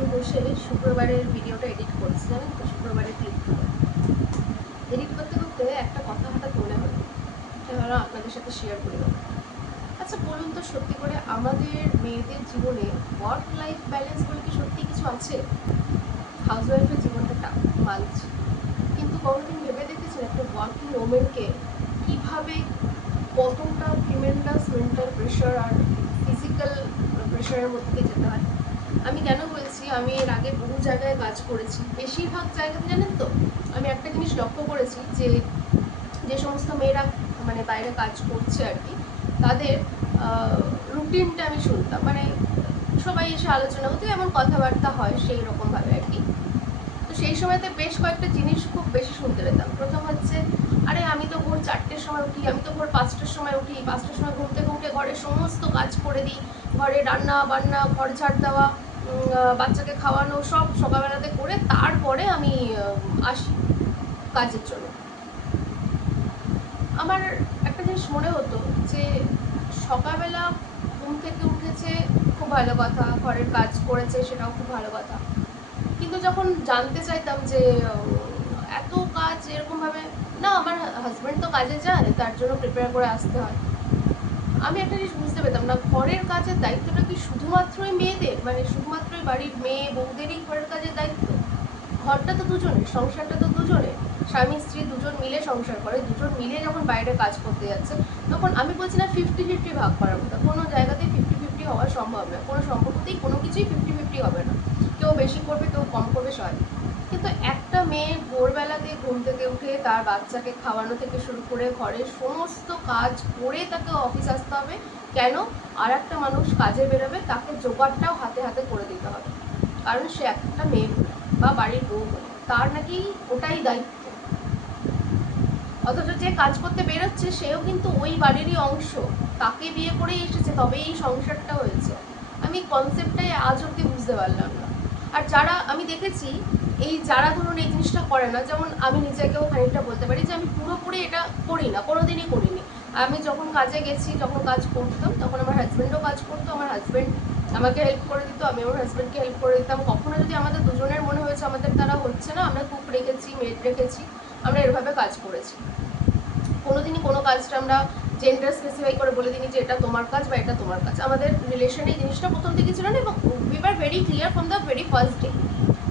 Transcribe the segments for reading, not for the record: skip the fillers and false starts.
এখন বসে শুক্রবারের ভিডিওটা এডিট করছি, জানেন তো, শুক্রবারের ক্লিপগুলো এডিট করতে করতে একটা কথা হঠাৎ মনে হলো, সেটা আপনাদের সাথে শেয়ার করে দেবো। আচ্ছা বলুন তো, সত্যি করে আমাদের মেয়েদের জীবনে ওয়ার্ক লাইফ ব্যালেন্স বলে কি সত্যি কিছু আছে? হাউসওয়াইফের জীবনটা টাফ, মানছি, কিন্তু কোনোদিন ভেবে দেখেছেন একটা ওয়ার্কিং ওমেনকে কীভাবে কতটা ট্রিমেন্ডাস মেন্টাল প্রেশার আর ফিজিক্যাল প্রেশারের মধ্যে দিয়ে যেতে হয়? আমি কেন বলছি, আমি এর আগে বহু জায়গায় কাজ করেছি, বেশিরভাগ জায়গাতে জানেন তো আমি একটা জিনিস লক্ষ্য করেছি যে যে সমস্ত মেয়েরা মানে বাইরে কাজ করছে আর কি, তাদের রুটিনটা আমি শুনতাম, মানে সবাই এসে আলোচনা করতে এমন কথাবার্তা হয় সেই রকমভাবে আর কি। তো সেই সময়তে বেশ কয়েকটা জিনিস খুব বেশি শুনতে পেতাম। প্রথম হচ্ছে, আরে আমি তো ভোর 4টের সময় উঠি, আমি তো ভোর 5টার সময় উঠি, 5টার সময় ঘুম থেকে উঠে ঘরের সমস্ত কাজ করে দিই, ঘরে রান্না বান্না, ঘর ঝাড় দেওয়া, বাচ্চাকে খাওয়ানো, সব সকালবেলাতে করে তারপরে আমি আসি কাজের জন্য। আমার একটা জিনিস মনে হতো যে সকালবেলা ঘুম থেকে উঠেছে, খুব ভালো কথা, ঘরের কাজ করেছে, সেটাও খুব ভালো কথা, কিন্তু যখন জানতে চাইতাম যে এত কাজ এরকমভাবে, না আমার হাজব্যান্ড তো কাজে যায়, তার জন্য প্রিপেয়ার করে আসতে হয়, আমি একটা জিনিস বুঝতে পেতাম না, ঘরের কাজের দায়িত্বটা কি শুধুমাত্রই মেয়েদের, মানে শুধুমাত্রই বাড়ির মেয়ে বউদেরই ঘরের কাজের দায়িত্ব? ঘরটা তো দুজনের, সংসারটা তো দুজনের, স্বামী স্ত্রী দুজন মিলে সংসার করে, দুজন মিলে যখন বাইরে কাজ করতে যাচ্ছে, তখন আমি বলছি না 50-50 ভাগ করার কথা, কোনো জায়গাতেই 50-50 হওয়া সম্ভব না, কোনো সম্পর্কতেই কোনো কিছুই 50-50 হবে না, কেউ বেশি করবে কেউ কম করবে স্বাভাবিক। কিন্তু একটা মেয়ে ভোরবেলাতে ঘুম থেকে উঠে তার বাচ্চাকে খাওয়ানো থেকে শুরু করে ঘরের সমস্ত কাজ করে তাকে অফিস আসতে হবে, কেন? আর একটা মানুষ কাজে বেরোবে, তাকে জোগাড়টাও হাতে হাতে করে দিতে হবে, কারণ সে একটা মেয়ে বলে বা বাড়ির বউ বলে তার নাকি ওটাই দায়িত্ব। অথচ যে কাজ করতে বেরোচ্ছে সেও কিন্তু ওই বাড়িরই অংশ, তাকে বিয়ে করেই এসেছে, তবে এই সংসারটা হয়েছে। আমি কনসেপ্টটাই আজ অব্দি বুঝতে পারলাম না। আর যারা আমি দেখেছি, এই যারা ধরুন এই জিনিসটা করে না, যেমন আমি নিজেকেও খানিকটা বলতে পারি যে আমি পুরোপুরি এটা করি না, কোনোদিনই করিনি। আমি যখন কাজে গেছি, যখন কাজ করতাম, তখন আমার হাজব্যান্ডও কাজ করতো, আমার হাজব্যান্ড আমাকে হেল্প করে দিত, আমি আমার হাজব্যান্ডকে হেল্প করে দিতাম। কখনো যদি আমাদের দুজনের মনে হয়েছে আমাদের দ্বারা হচ্ছে না, আমরা কুক রেখেছি, মেড রেখেছি, আমরা এভাবে কাজ করেছি। কোনোদিনই কোনো কাজটা আমরা জেন্ডার স্পেসিফাই করে বলে দিই যে এটা তোমার কাজ বা এটা তোমার কাজ। আমাদের রিলেশনে এই জিনিসটা প্রথম থেকে ছিল না, এবং we are very clear from the very first day.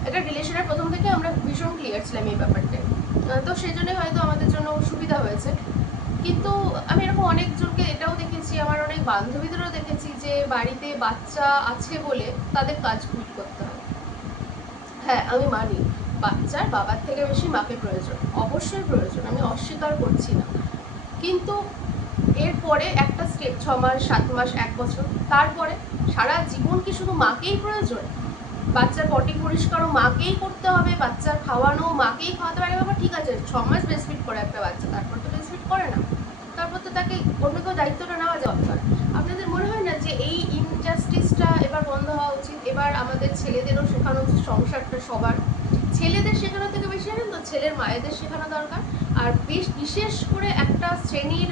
এটা রিলেশনের প্রথম থেকে আমরা ভীষণ ক্লিয়ার ছিলাম এই ব্যাপারটায়। তো সেই জন্যই হয়তো আমাদের জন্য সুবিধা হয়েছে। কিন্তু আমি এরকম অনেকজনকে এটাও দেখেছি, আমার অনেক বান্ধবীদেরও দেখেছি যে বাড়িতে বাচ্চা আছে বলে তাদের কাজ কুইট করতে হয়। হ্যাঁ আমি মানি, বাচ্চার বাবার থেকে বেশি মাকে প্রয়োজন, অবশ্যই প্রয়োজন, আমি অস্বীকার করছি না, কিন্তু এরপরে একটা স্টেপ 6 মাস 7 মাস 1 বছর, তারপরে সারা জীবন কি শুধু মাকেই প্রয়োজন? বাচ্চার পটি পরিষ্কারও মাকেই করতে হবে, বাচ্চার খাওয়ানো মাকেই খাওয়াতে পারে, বাবা ঠিক আছে 6 মাস ব্রেস্টফিড করে একটা বাচ্চা, তারপর তো ব্রেস্টফিড করে না, তারপর তো তাকে অন্য কেউ দায়িত্বটা নেওয়া দরকার। আপনাদের মনে হয় না যে এই ইনজাস্টিসটা এবার বন্ধ হওয়া উচিত? এবার আমাদের ছেলেদেরও শেখানো উচিত সংসারটা সবার, ছেলেদের শেখানো থেকে বেশি জানেন তো ছেলের মায়েদের শেখানো দরকার, আর বিশেষ করে একটা শ্রেণীর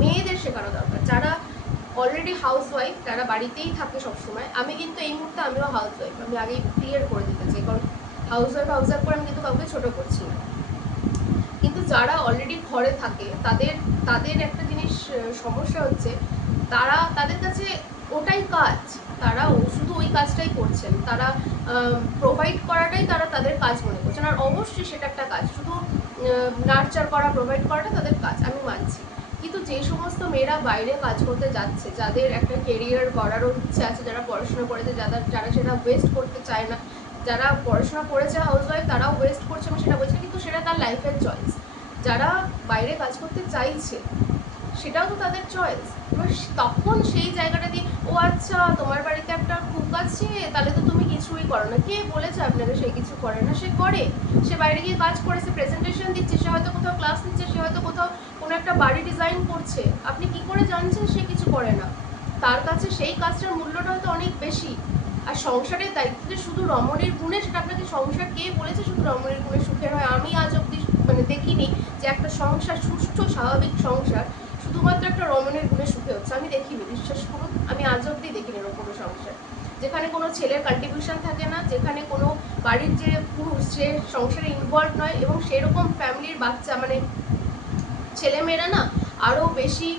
মেয়েদের শেখানো দরকার যারা অলরেডি হাউস ওয়াইফ, তারা বাড়িতেই থাকে সবসময়। আমি কিন্তু এই মুহূর্তে আমিও হাউস ওয়াইফ, আমি আগেই ক্লিয়ার করে দিতে চাই, কারণ হাউস ওয়াইফ করে আমি কিন্তু কাউকে ছোটো করছি না, কিন্তু যারা অলরেডি ঘরে থাকে তাদের তাদের একটা জিনিস সমস্যা হচ্ছে, তারা তাদের কাছে ওটাই কাজ, তারা শুধু ওই কাজটাই করছেন, তারা প্রোভাইড করাটাই তারা তাদের কাজ মনে করছেন, আর অবশ্যই সেটা একটা কাজ, শুধু নার্চার করা প্রোভাইড করাটা তাদের কাজ, আমি মানছি। কিন্তু যে সমস্ত মেয়েরা বাইরে কাজ করতে যাচ্ছে, যাদের একটা কেরিয়ার গড়ারও ইচ্ছে আছে, যারা পড়াশোনা করেছে, যারা সেটা ওয়েস্ট করতে চায় না, যারা পড়াশোনা করেছে হাউস ওয়াইফ তারাও ওয়েস্ট করছে, আমি সেটা বলছি, কিন্তু সেটা তার লাইফের চয়েস। যারা বাইরে কাজ করতে চাইছে সেটাও তো তাদের চয়েস। এবার তখন সেই জায়গাটা দিয়ে, ও আচ্ছা তোমার বাড়িতে একটা কুক আছে, তাহলে তো তুমি কিছুই করো না, কে বলেছে আপনাকে সে কিছু করে না? সে করে, সে বাইরে গিয়ে কাজ করেছে, প্রেজেন্টেশন দিচ্ছে, সে হয়তো কোথাও ক্লাস নিচ্ছে, সে হয়তো কোথাও কোনো একটা বাড়ি ডিজাইন করছে, আপনি কি করে জানছেন সে কিছু করে না? তার কাছে সেই কাজটার মূল্যটা হয়তো অনেক বেশি। আর সংসারের দায়িত্ব যে শুধু রমণীর গুণে, সেটা আপনাকে সংসার কে বলেছে শুধু রমণীর গুণে সুখের হয়? আমি আজ অব্দি মানে দেখিনি যে একটা সংসার, সুষ্ঠু স্বাভাবিক সংসার শুধুমাত্র একটা রমণীর গুণে সুখে হচ্ছে, আমি দেখিনি, বিশ্বাস করুন, আমি আজ অব্দি দেখিনি এরকম কোনো সংসার যেখানে কোনো ছেলের কন্ট্রিবিউশন থাকে না, যেখানে কোনো বাড়ির যে পুরুষ সে সংসারে ইনভলভ নয়, এবং সেরকম ফ্যামিলির বাচ্চা মানে ছেলেমেয়েরা না আরও বেশি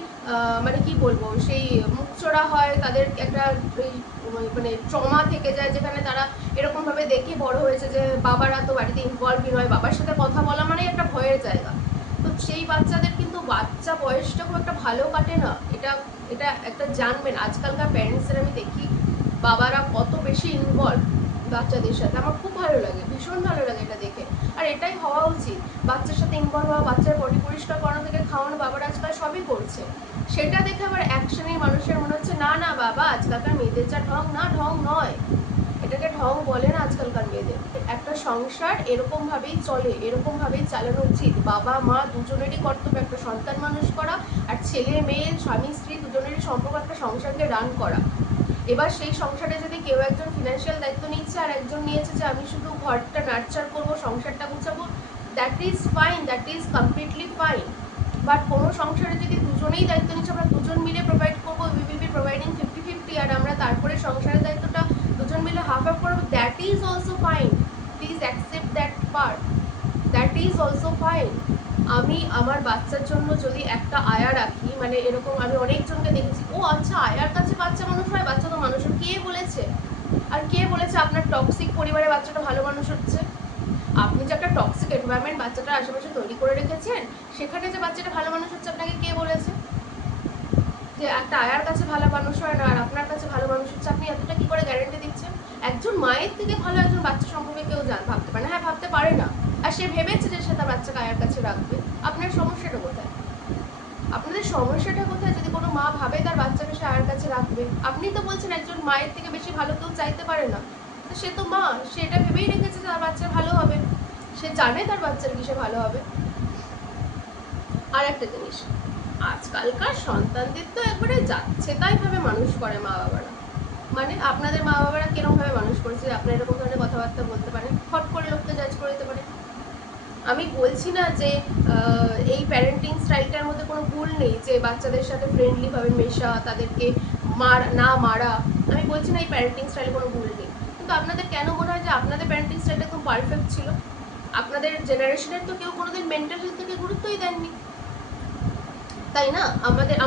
মানে কি বলবো, সেই মুখচোরা হয়, তাদের একটা মানে ট্রমা থেকে যায়, যেখানে তারা এরকমভাবে দেখে বড় হয়েছে যে বাবারা তো বাড়িতে ইনভলভই নয়, বাবার সাথে কথা বলা মানে একটা ভয়ের জায়গা। তো সেই বাচ্চাদের কিন্তু বাচ্চা বয়সটা খুব একটা ভালো কাটে না, এটা এটা একটা জানবেন। আজকালকার প্যারেন্টসের আমি দেখি বাবারা কত বেশি ইনভলভ বাচ্চাদের সাথে, আমার খুব ভালো লাগে, ভীষণ ভালো লাগে এটা দেখে। আর এটাই হওয়া উচিত, বাচ্চার সাথে ইনভলভ হওয়া, বাচ্চার বডি পরিষ্কার করানো থেকে খাওয়ানো, বাবারা আজকাল সবই করছে। সেটা দেখে আবার এক শ্রেণীর মানুষের মনে হচ্ছে না না বাবা আজকালকার মেয়েদের যা ঢং, না ঢং নয়, এটাকে ঢং বলে না আজকালকার মেয়েদের। একটা সংসার এরকমভাবেই চলে, এরকমভাবেই চালানো উচিত। বাবা মা দুজনেরই কর্তব্য একটা সন্তান মানুষ করা, আর ছেলে মেয়ে স্বামী স্ত্রী দুজনেরই সম্পর্ক একটা সংসারকে রান করা। এবার সেই সংসারে যদি কেউ একজন ফিনান্সিয়াল দায়িত্ব নিচ্ছে আর একজন নিয়েছে যে আমি শুধু ঘরটা নার্চার করবো, সংসারটা গুছাবো, that is fine, that is completely fine. But কোনো সংসারে যদি দুজনেই দায়িত্ব নিচ্ছে, আমরা দুজন মিলে প্রোভাইড করবো, উই উইল বি প্রোভাইডিং 50-50, আর আমরা তারপরে সংসারের দায়িত্বটা দুজন মিলে হাফ হাফ করবো, that is also fine. Please accept that part, that is also fine. আমি আমার বাচ্চার জন্য যদি একটা আয়া রাখি, মানে এরকম আমি অনেকজনকে দেখেছি, ও আচ্ছা আয়ার কাছে বাচ্চা মানুষ হয়, বাচ্চা তো মানুষ হয়, কে বলেছে? আর কে বলেছে আপনার টক্সিক পরিবারে বাচ্চাটা ভালো মানুষ হচ্ছে? আপনি যে একটা টক্সিক এনভায়রনমেন্ট বাচ্চাটার আশেপাশে তৈরি করে রেখেছেন, সেখানে যে বাচ্চাটা ভালো মানুষ হচ্ছে আপনাকে কে বলেছে? যে একটা আয়ার কাছে ভালো মানুষ হয় না আর আপনার কাছে ভালো মানুষ হচ্ছে, আপনি এতটা কি করে গ্যারান্টি দিচ্ছেন? একজন মায়ের থেকে ভালো একজন বাচ্চা সম্পর্কে কেউ ভাবতে পারে না? হ্যাঁ, ভাবতে পারে না, আর সে ভেবেছে যে সে তার বাচ্চাকে আয়ার কাছে রাখবে। আপনার সমস্যাটা কোথায়? আপনাদের সমস্যাটা কোথায়? যদি কোনো মা ভাবে তার বাচ্চাকে সে আয়ার কাছে রাখবে, আপনি তো বলছেন একজন মায়ের থেকে বেশি ভালো কেউ চাইতে পারে না, তো সে তো মা, সে এটা ভেবেই রেখেছে যে তার বাচ্চা ভালো হবে, সে জানে তার বাচ্চার কিসে ভালো হবে। আর একটা জিনিস, আজকালকার সন্তানদের তো একবারে যাচ্ছে তাই ভাবে মানুষ করে মা বাবারা। মানে আপনাদের মা বাবারা কিরকম ভাবে মানুষ করেছে আপনারা এরকম ধরনের কথাবার্তা বলতে পারেন, ফট করে লোককে জাজ করে দিতে পারে। আমি বলছি না যে এই প্যারেন্টিং স্টাইলটার মধ্যে কোনো ভুল নেই, যে বাচ্চাদের সাথে ফ্রেন্ডলিভাবে মেশা, তাদেরকে না মারা, আমি বলছি না এই প্যারেন্টিং স্টাইলে কোনো ভুল নেই। কিন্তু আপনাদের কেন মনে হয় যে আপনাদের প্যারেন্টিং স্টাইলটা একদম পারফেক্ট ছিল? আপনাদের জেনারেশনের তো কেউ কোনোদিন মেন্টাল হেলথ থেকে গুরুত্বই দেননি, তাই না?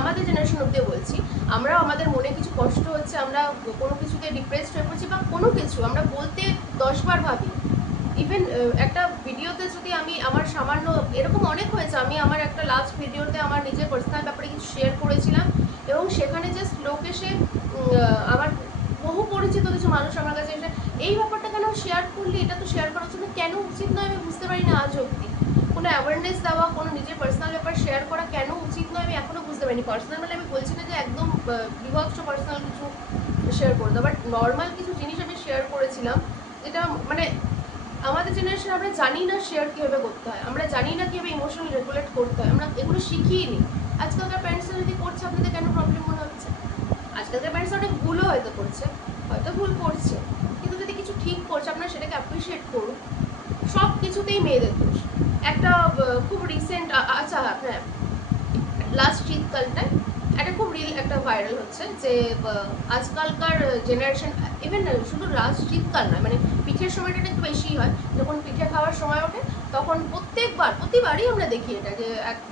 আমাদের জেনারেশন অব্দি বলছি, আমরা আমাদের মনে কিছু কষ্ট হচ্ছে, আমরা কোনো কিছুতে ডিপ্রেসড হয়ে পড়ছি বা কোনো কিছু আমরা বলতে 10বার ভাবি। ইভেন একটা ভিডিওতে যদি আমি আমার সামান্য, এরকম অনেক হয়েছে, আমি আমার একটা লাস্ট ভিডিওতে আমার নিজের পার্সোনাল ব্যাপারে কিছু শেয়ার করেছিলাম, এবং সেখানে জাস্ট লোক এসে আমার বহু পরিচিত কিছু মানুষ আমার কাছে এসে এই ব্যাপারটা কেন শেয়ার করলি, এটা তো শেয়ার করার জন্য কেন উচিত নয় আমি বুঝতে পারি না আজ অব্দি। কোনো অ্যাওয়ারনেস দেওয়া, কোনো নিজের পার্সোনাল ব্যাপার শেয়ার করা কেন উচিত নয় আমি এখনও বুঝতে পারিনি। পার্সোনাল মানে আমি বলছি না যে একদম বিভৎস পার্সোনাল কিছু শেয়ার করে দাও, বাট নর্মাল কিছু জিনিস আমি শেয়ার করেছিলাম, যেটা মানে আমাদের জেনারেশন আমরা জানি না শেয়ার কীভাবে করতে হয়, আমরা জানি না কীভাবে ইমোশনাল রেগুলেট করতে হয়, আমরা এগুলো শিখিয়ে নিই। আজকালকার প্যারেন্টসরা যদি করছে, আপনাদের কেন প্রবলেম মনে হচ্ছে? আজকালকার প্যারেন্টসরা অনেক ভুলও হয়তো করছে, হয়তো ভুল করছে, কিন্তু যদি কিছু ঠিক করছে আপনারা সেটাকে অ্যাপ্রিসিয়েট করুন। সব কিছুতেই মেয়েদের দোষ। একটা খুব রিসেন্ট, আচ্ছা হ্যাঁ, লাস্ট শীতকালটায় একটা খুব একটা ভাইরাল হচ্ছে যে আজকালকার জেনারেশন, ইভেন শুধু লাস্ট শীতকাল নয়, মানে পিঠের সময়টা একটু বেশিই হয়, যখন পিঠে খাওয়ার সময় ওঠে তখন প্রতিবারই আমরা দেখি এটা, যে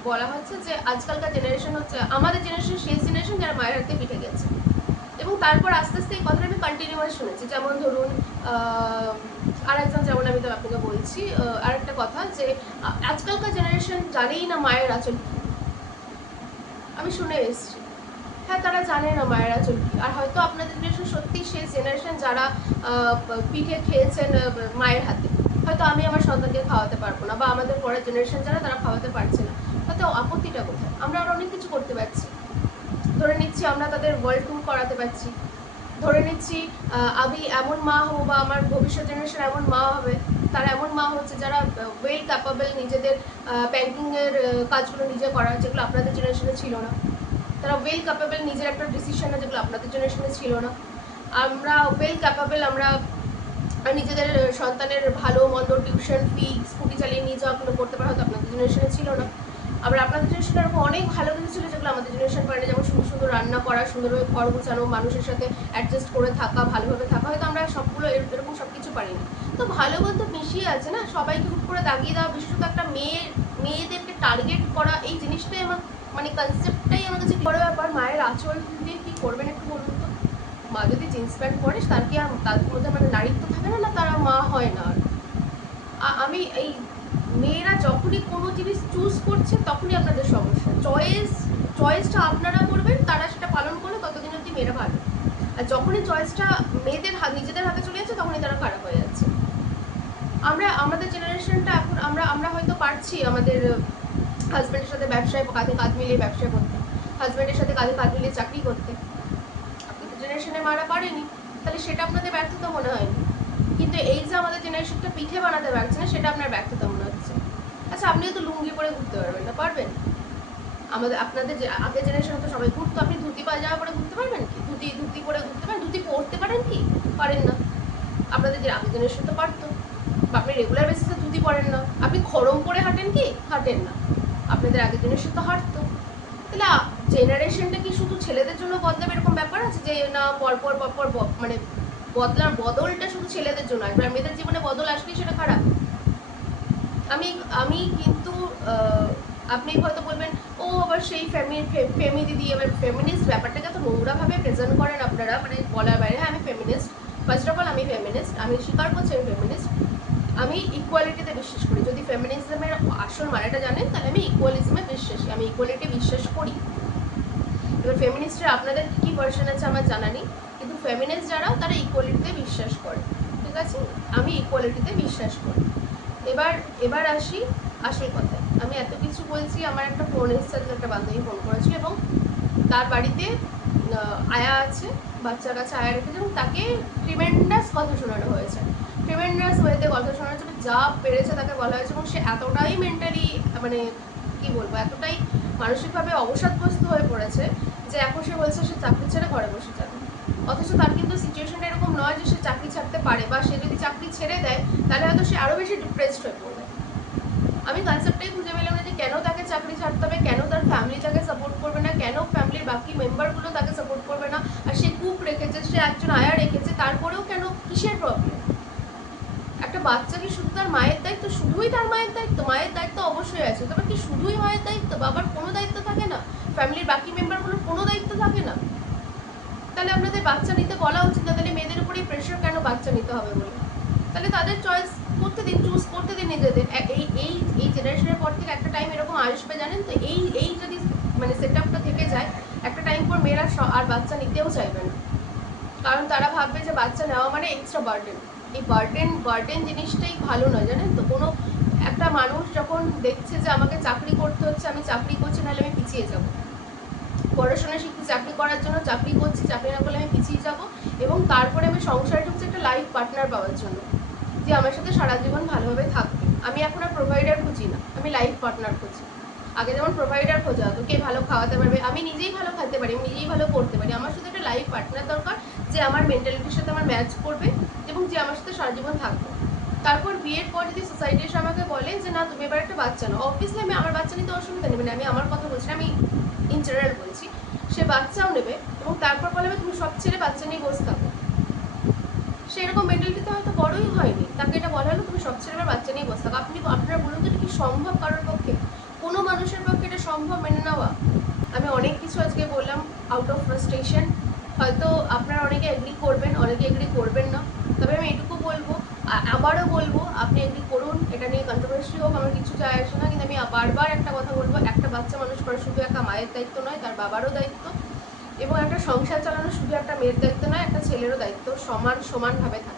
বলা হচ্ছে যে আজকালকার জেনারেশন হচ্ছে আমাদের জেনারেশন শেষ জেনারেশন যারা মায়ের হাতে পিঠে গেছে। এবং তারপর আস্তে আস্তে এই কথাটা আমি কন্টিনিউয়াস শুনেছি, যেমন ধরুন আরেকজন, যেমন আমি তো আপনাকে বলছি আরেকটা কথা, যে আজকালকার জেনারেশন জানেই না মায়ের আঁচল কি, আমি শুনে এসেছি। হ্যাঁ, তারা জানে না মায়ের আঁচল কি। আর হয়তো আপনাদের জেনারেশন সত্যি শেষ জেনারেশন যারা পিঠে খেয়েছেন মায়ের হাতে, হয়তো আমি আমার সন্তানকে খাওয়াতে পারবো না, বা আমাদের পরের জেনারেশন যারা তারা খাওয়াতে পারছে না, হয়তো আপত্তিটা কোথায়? আমরা আরও অনেক কিছু করতে পারছি। ধরে নিচ্ছি আমরা তাদের ওয়ার্ল্ড ট্যুর করাতে পারছি, ধরে নিচ্ছি আমি এমন মা হবো, বা আমার ভবিষ্যৎ জেনারেশন এমন মা হবে, তারা এমন মা হচ্ছে যারা ওয়েল ক্যাপাবল, নিজেদের ব্যাঙ্কিংয়ের কাজগুলো নিজে করার, যেগুলো আপনাদের জেনারেশনে ছিল না। তারা ওয়েল ক্যাপাবল নিজের একটা ডিসিশন, যেগুলো আপনাদের জেনারেশনে ছিল না। আমরা ওয়েল ক্যাপাবল, আমরা নিজেদের সন্তানের ভালো মন্দ টিউশন ফি, স্কুটি চালিয়ে নিয়ে যাওয়াগুলো করতে পারা, হয়তো আপনাদের জেনারেশনে ছিল না। আবার আপনাদের জেনারেশন এরকম অনেক ভালো কিছু ছিল যেগুলো আমাদের জেনারেশন পারে না, যেমন সুন্দর সুন্দর রান্না করা, সুন্দরভাবে ঘর গোছানো, মানুষের সাথে অ্যাডজাস্ট করে থাকা, ভালোভাবে থাকা। হয়তো আমরা সবগুলো এরকম সব কিছু পারি না। তো ভালো বলতে মিশিয়ে আছে না, সবাইকে হুট করে দাগিয়ে দেওয়া, বিশেষত একটা মেয়েদেরকে টার্গেট করা, এই জিনিসটাই আমার মানে কনসেপ্টটাই আমার কাছে বড় ব্যাপার। মায়ের আঁচল দিয়ে কী করবেন একটু বলুন তো? মা যদি জিন্স প্যান্ট পরে তার কি আর তার মধ্যে মানে নারীত্ব থাকে না, না তারা মা হয় না? আর আমি এই মেয়েরা যখনই কোনো জিনিস চুজ করছে তখনই আপনাদের সমস্যা। চয়েসটা আপনারা করবেন, তারা সেটা পালন করলে ততদিন অবধি মেয়েরা ভালো। আর যখনই চয়েসটা মেয়েদের নিজেদের হাতে চলে যাচ্ছে তখনই তারা খারাপ হয়ে যাচ্ছে। আমাদের জেনারেশনটা এখন আমরা হয়তো পারছি আমাদের হাজব্যান্ডের সাথে ব্যবসায় কাঁধে কাঁধ মিলিয়ে ব্যবসা করতে, হাজব্যান্ডের সাথে কাঁধে কাঁধ মিলিয়ে চাকরি করতে। আপনাদের জেনারেশনে মারা পারেনি, তাহলে সেটা আপনাদের ব্যর্থতা মনে হয়নি। কিন্তু এই যে আমাদের জেনারেশনটা পিঠে বানাতে পারছে না, সেটা আপনার ব্যর্থতা মনে হচ্ছে। আচ্ছা, আপনিও তো লুঙ্গি পরে ঘুরতে পারবেন না? পারবেন? আপনাদের যে আগের জেনারেশন তো সবাই ঘুরতো, আপনি ধুতি পায়জামা পরে ঘুরতে পারবেন কি? ধুতি পরে ঘুরতে পারেন? ধুতি পরতে পারেন কি? পারেন না। আপনাদের যে আগের জেনারেশন তো পারতো। বা আপনি রেগুলার বেসিসে ধুতি পরেন না, আপনি খড়ম পরে হাঁটেন কি? হাঁটেন না। আপনাদের আগের জেনারেশন তো হাঁটতো। তাহলে জেনারেশনটা কি শুধু ছেলেদের জন্য বদলাবে এরকম ব্যাপার আছে যে না, পরপর মানে বদলটা শুধু ছেলেদের জন্য আসবে আর মেয়েদের জীবনে বদল আসলেই সেটা খারাপ? আমি কিন্তু আপনি হয়তো বলবেন ও আবার সেই ফেমিনি দিয়ে, আবার ফেমিনিস্ট ব্যাপারটাকে এত নোংরাভাবে প্রেজেন্ট করেন আপনারা, মানে বলার বাইরে। হ্যাঁ, আমি ফেমিনিস্ট, ফার্স্ট অফ অল আমি ফেমিনিস্ট, আমি স্বীকার করছি আমি ফেমিনিস্ট। আমি ইকুয়ালিটিতে বিশ্বাস করি। যদি ফেমিনিজমের আসল মানেটা জানেন তাহলে আমি ইকুয়ালিজমে বিশ্বাসী, আমি ইকুয়ালিটি বিশ্বাস করি। এবার ফেমিনিস্টের আপনাদের কী ভার্সন আছে আমার জানা নেই, কিন্তু ফেমিনিস্ট যারা তারা ইকুয়ালিটিতে বিশ্বাস করে, ঠিক আছে? আমি ইকুয়ালিটিতে বিশ্বাস করি। এবার আসি আসল কথায়। আমি এত কিছু বলছি, আমার একটা ফোন এসেছে, একটা বান্ধবী ফোন করেছিল এবং তার বাড়িতে আয়া আছে, বাচ্চার কাছে আয়া রেখেছে এবং তাকে ট্রিমেন্ডাস কথা শোনানো হয়েছে, ট্রিমেন্ডাস ওয়েতে কথা শোনানো হয়েছে, যা পেরেছে তাকে বলা হয়েছে। এবং সে এতটাই মেন্টালি মানে কী বলবো, এতটাই মানসিকভাবে অবসাদগ্রস্ত হয়ে পড়েছে যে এখন সে বলছে সে চাকরি ছেড়ে ঘরে বসে যাবে। অথচ তার কিন্তু সিচুয়েশনটা এরকম নয় যে সে চাকরি ছাড়তে পারে, বা সে যদি চাকরি ছেড়ে দেয় তাহলে হয়তো সে আরও বেশি ডিপ্রেসড হয়ে পড়বে। আমি কনসেপ্টটাই খুঁজে পেলাম না যে কেন তাকে চাকরি ছাড়তে হবে, কেন তার ফ্যামিলি তাকে সাপোর্ট করবে না, কেন ফ্যামিলির বাকি মেম্বারগুলো তাকে সাপোর্ট করবে না। আর সে কুক রেখেছে, সে একজন আয়া রেখেছে, তারপরেও কেন, কিসের প্রবলেম? একটা বাচ্চা কি শুধু তার মায়ের দায়িত্ব? শুধুই তার মায়ের দায়িত্ব? মায়ের দায়িত্ব অবশ্যই আছে, তবে কি শুধুই মায়ের দায়িত্ব? বাবার কোনো দায়িত্ব থাকে না? ফ্যামিলির বাকি মেম্বারগুলোর কোনো দায়িত্ব থাকে না? তাহলে আপনাদের বাচ্চা নিতে বলা উচিত না, তাহলে মেয়েদের উপরেই প্রেশার কেন বাচ্চা নিতে হবে বলে? তাহলে তাদের চয়েস করতে দিন, চুজ করতে দিন নিজেদের। এই জেনারেশনের পর থেকে একটা টাইম এরকম আসবে জানেন তো, এই যদি মানে সেট আপটা থেকে যায়, একটা টাইম পর মেয়েরা আর বাচ্চা নিতেও চাইবে না। কারণ তারা ভাববে যে বাচ্চা নেওয়া মানে এক্সট্রা বার্ডেন। এই বার্ডেন জিনিসটাই ভালো নয়, জানেন তো। কোনো একটা মানুষ যখন দেখছে যে আমাকে চাকরি করতে হচ্ছে, আমি চাকরি করছি নাহলে আমি পিছিয়ে যাব, পড়াশোনা শিখছি চাকরি করার জন্য, চাকরি করছি, চাকরি না করলে আমি পিছিয়ে যাব, এবং তারপরে আমি সংসারে ঢুকছি একটা লাইফ পার্টনার পাওয়ার জন্য যে আমার সাথে সারা জীবন ভালোভাবে থাকবে। আমি এখন আর প্রোভাইডার খুঁজি না, আমি লাইফ পার্টনার খুঁজি। আগে যেমন প্রোভাইডার খোঁজা হতো, কে ভালো খাওয়াতে পারবে, আমি নিজেই ভালো খেতে পারি, আমি নিজেই ভালো করতে পারি। আমার শুধু একটা লাইফ পার্টনার দরকার যে আমার মেন্টালিটির সাথে আমার ম্যাচ করবে এবং যে আমার সাথে সারা জীবন থাকবে। তারপর বিয়ের পর যদি সোসাইটি এসে আমাকে বলে যে না তুমি এবার একটা বাচ্চা নাও, অবভিয়াসলি আমি আমার বাচ্চা নিতে অসুবিধা নেবে না, আমি আমার কথা বলছি, আমি ইন জেনারেল বলছি। সে বাচ্চাও নেবে এবং তারপর বলে তুমি সব ছেড়ে বাচ্চা নিয়ে বসে থাকো। সে এরকম মেন্টালিটিতে হয়তো বড়ই হয়নি, তাকে এটা বলা হলো তুমি সব ছেড়ে এবার বাচ্চা নিয়ে বসে থাকো। আপনারা বলুন তো এটা কি সম্ভব কারোর পক্ষে? কোনো মানুষের পক্ষে এটা সম্ভব মেনে নেওয়া? আমি অনেক কিছু আজকে বললাম আউট অফ ফ্রাস্ট্রেশন, হয়তো আপনারা অনেকে এগ্রি করবেন, অনেকে এগ্রি করবেন না, তবে আমি এটুকু বলবো, আবারও বলবো, আপনি এগ্রি করুন, এটা নিয়ে কন্ট্রোভার্সি হোক, আমার কিছু যায় আসে না। কিন্তু আমি বারবার একটা কথা বলবো, একটা বাচ্চা মানুষ করা শুধু একটা মায়ের দায়িত্ব নয়, তার বাবারও দায়িত্ব। এবং একটা সংসার চালানো শুধু একটা মেয়ের দায়িত্ব নয়, একটা ছেলেরও দায়িত্ব, সমানভাবে থাকে।